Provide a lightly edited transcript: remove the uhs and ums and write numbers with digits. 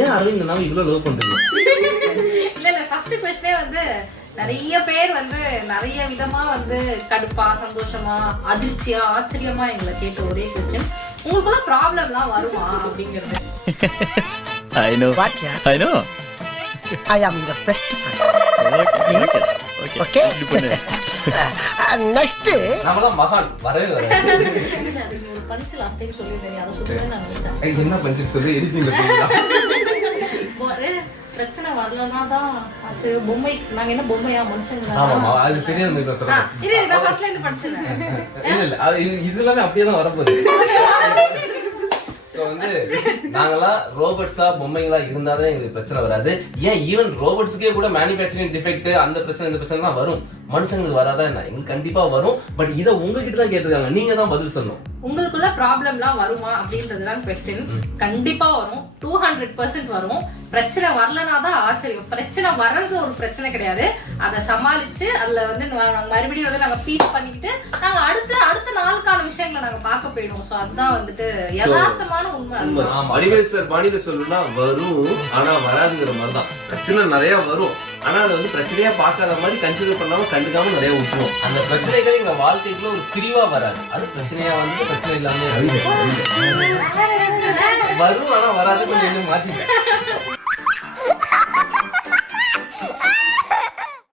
ஏன் அரவிந்த் நாம இவ்வளவு லவ் பண்றீங்க? இல்ல ஃபர்ஸ்ட் क्वेश्चனே வந்து நிறைய பேர் வந்து நிறைய விதமா வந்து கடுப்பா, சந்தோஷமா, அதிர்ச்சியா, ஆச்சரியமா எங்களை கேட்ட ஒரே क्वेश्चन, உங்களுக்குள்ள ப்ராப்ளம்லாம் வருமா அப்படிங்கிறது. I know. What? I know. I am your best friend. Okay. Next. நாமதான் மகான் வரவே வராது. ஒரு பஞ்ச் லாஸ்ட் டைம் சொல்லிருந்தேன், அதை சொல்லுவேன் நான் நினைச்சேன். என்ன பஞ்சு சொல்லி எரிப்பீங்க? பிரச்சனை வரலன்னா தான் அது பொம்மை. நாங்க என்ன பொம்மையா மனுஷங்களா? ஆமா அது தெரியாது நீங்க சொல்றீங்க. இது நான் ஃபர்ஸ்ட்ல இருந்து படிச்சேன். இல்ல இது எல்லாமே அப்படியே தான் வரப்போகுது. சோ வந்து நாங்கலாம் ரோபோட்ஸா பொம்மைகளா இருந்தாதான் எங்களுக்கு பிரச்சனை வராது. ஏன் ஈவன் ரோபோட்ஸ்க்கே கூட மேனுஃபேக்சரிங் டிஃபெக்ட் அந்த பிரச்சனை இந்த பிரச்சனை தான் வரும். மனுஷங்களுக்கு வராதா என்ன? எங்களுக்கு கண்டிப்பா வரும். பட் இதை உங்ககிட்ட தான் கேட்டிருக்காங்க, நீங்க தான் பதில் சொல்லணும். உங்களுக்குள்ள ப்ராப்ளம்லாம் வருமா அப்படின்றதுதான் क्वेश्चन. கண்டிப்பா வரும், 200% வரும். பிரச்சனை வரலனா தான் ஆச்சரியம். பிரச்சனை வர்றது ஒரு பிரச்சனை கிடையாது. அதை சமாளிச்சு அதுல வந்து மறுபடியும் வந்து நாங்க பீஸ் பண்ணிக்கிட்டு நாங்க அடுத்த நாளுக்கான விஷயங்களை நாங்க பார்க்க போயிடுவோம். சோ அதுதான் வந்துட்டு யதார்த்தமான உண்மை. வடிவேல் சார் பாணியில சொல்லணும்னா வரும் ஆனா வராதுங்கிற மாதிரிதான். பிரச்சனை நிறைய வரும், ஆனா அது வந்து பிரச்சனையா பார்க்காத மாதிரி கன்சிடர் பண்ணாம கண்டுக்காம நிறைய விட்டுரும். அந்த பிரச்சனைகள் எங்க வாழ்க்கைக்குள்ள ஒரு பிரிவா வராது. அது பிரச்சனையா வந்து பிரச்சனை இல்லாம வரும், ஆனா வராது. கொஞ்சம் மாத்திட்டேன்.